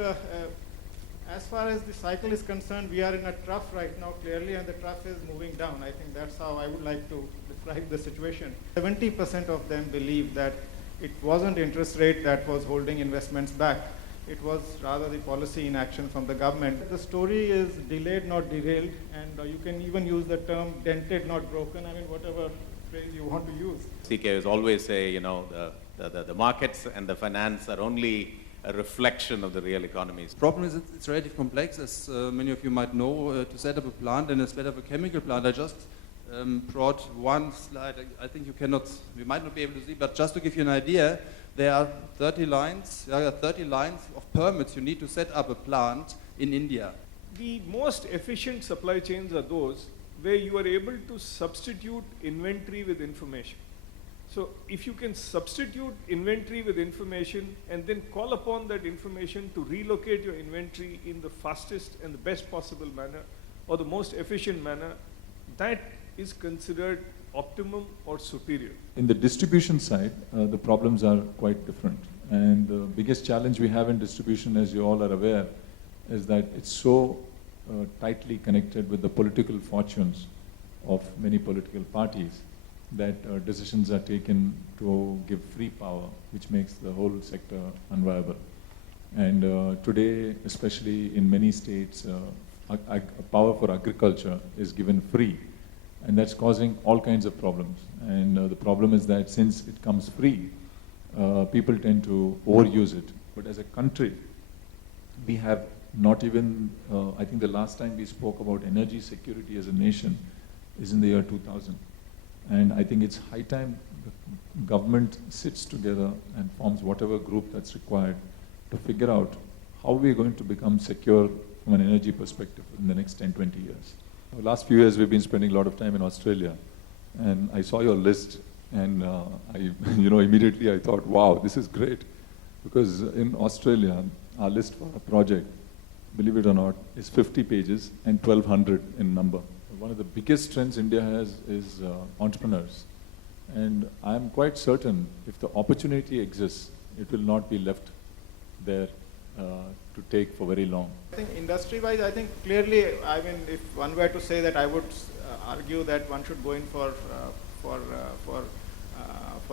as far as the cycle is concerned, we are in a trough right now, clearly, and the trough is moving down. I think that's how I would like to describe the situation. 70% of them believe that it wasn't interest rate that was holding investments back. It was rather the policy inaction from the government. The story is delayed, not derailed, and you can even use the term dented, not broken. I mean, whatever phrase you want to use. CK always say, the markets and the finance are only a reflection of the real economies. The problem is it's relatively complex, as many of you might know. To set up a plant and to set up a chemical plant, I just brought one slide. I think you might not be able to see, but just to give you an idea, there are 30 lines. There are 30 lines of permits you need to set up a plant in India. The most efficient supply chains are those where you are able to substitute inventory with information. So if you can substitute inventory with information and then call upon that information to relocate your inventory in the fastest and the best possible manner or the most efficient manner, that is considered optimum or superior. In the distribution side, the problems are quite different. And the biggest challenge we have in distribution, as you all are aware, is that it's so tightly connected with the political fortunes of many political parties that decisions are taken to give free power, which makes the whole sector unviable. And today, especially in many states, power for agriculture is given free. And that's causing all kinds of problems. And the problem is that since it comes free, people tend to overuse it. But as a country, we have not even, I think the last time we spoke about energy security as a nation is in the year 2000. And I think it's high time the government sits together and forms whatever group that's required to figure out how we're going to become secure from an energy perspective in the next 10, 20 years. The last few years we've been spending a lot of time in Australia, and I saw your list, and immediately I thought, wow, this is great, because in Australia our list for a project, believe it or not, is 50 pages and 1,200 in number. One of the biggest trends India has is entrepreneurs, and I'm quite certain if the opportunity exists, it will not be left there to take for very long. I think industry-wise, I think clearly, I mean, if one were to say that, I would argue that one should go in for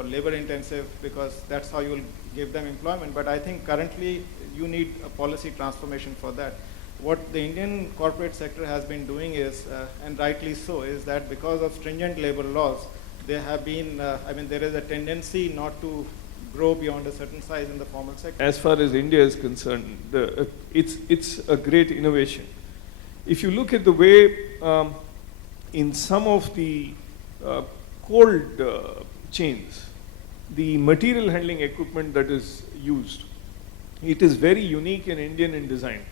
labor-intensive, because that's how you will give them employment. But I think currently you need a policy transformation for that. What the Indian corporate sector has been doing is, and rightly so, is that because of stringent labor laws, there have been, there is a tendency not to grow beyond a certain size in the formal sector. As far as India is concerned, it's a great innovation. If you look at the way in some of the cold chains, the material handling equipment that is used, it is very unique and Indian in design.